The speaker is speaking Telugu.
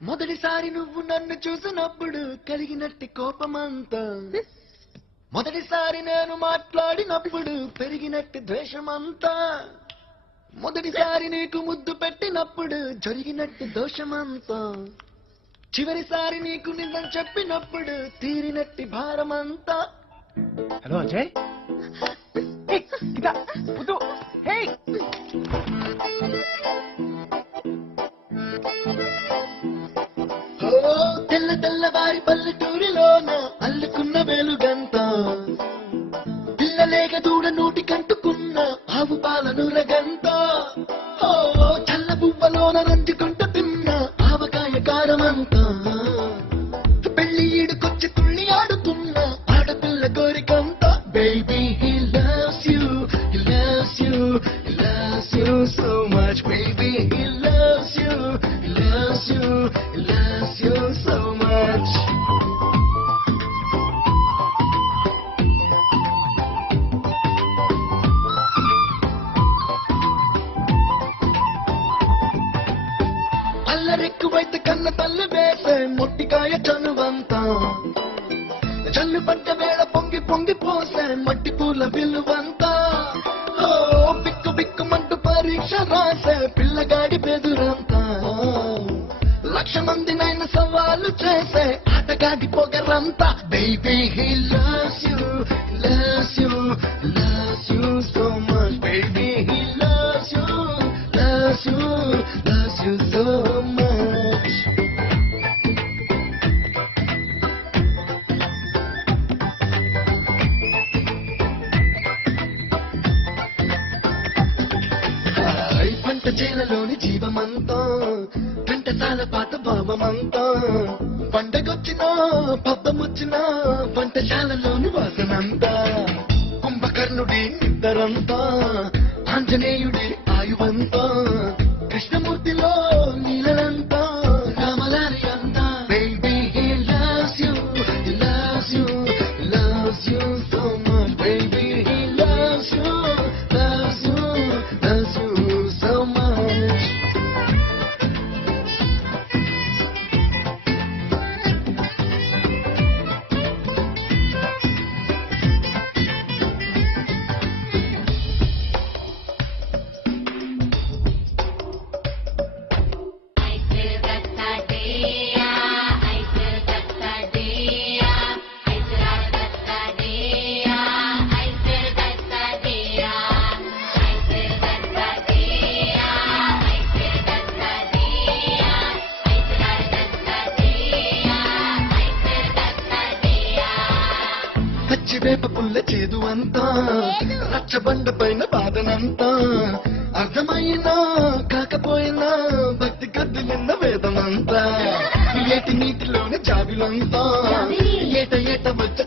మొదటిసారి నువ్వు నన్ను చూసినప్పుడు కలిగినట్టి కోపమంతా మొదటిసారి నేను మాట్లాడినప్పుడు పెరిగినట్టి ద్వేషమంతా మొదటిసారి నీకు ముద్దు పెట్టినప్పుడు జరిగినట్టు దోషమంతా చివరిసారి నీకు నిజం చెప్పినప్పుడు తీరినట్టి భారమంతా. హలో అజయ్, తెల్ల తెల్లవారి పల్లెటూరిలోన అల్లుకున్న వెలుగంత పిల్లలేక దూడ నోటి కంటుకున్న ఆవు పాలను రగంత చల్ల బువ్వలోన రంజుకుంటూ తిన్న ఆవకాయ కారమంతా పెళ్లి ఈడుకొచ్చి తుళ్ళి ఆడుతున్న ఆడపిల్ల కోరికంతా. Baby he loves you, he loves you, he loves you so much. Baby he loves you, he loves you, he loves you so much. అల్లరెక్కువైతే కన్న తల్లి వేసే మొట్టికాయ చనువంతా జల్లు పడ్డ వేళ పొంగి పొంగి పోసే మట్టి పూల విలువంతా బిక్కు బిక్కుమంటూ పరీక్ష రాసే పిల్లగాడి బెదురంతా లక్ష మందినైన సవాలు చేసే ఆటగాడి పొగరంతా. Baby he loves you, loves you, loves you so much. Baby he loves you, loves you, loves you so much. పంట చేలలోని జీవమంతా కంటసాల పాత భావమంతా పండగొచ్చినా పబ్బమొచ్చినా వంటశాలలోని వాసనంతా కుంభకర్ణుడి నిద్దరంతా ఆంజనేయుడి ఆయువంతా కృష్ణమూర్తిలో నీలనంతా రామలారి అంతా. Baby he loves you, he loves you, he loves you so much. Baby he loves you, loves you, loves you so much. పచ్చివేప పుల్ల చేదు అంతా రచ్చబండ పైన బాధనంతా అర్థమైనా కాకపోయినా భక్తి గద్దు నిన్న వేదమంతా ఏటి నీటిలోని జాబిలంతా ఏట ఏట వచ్చ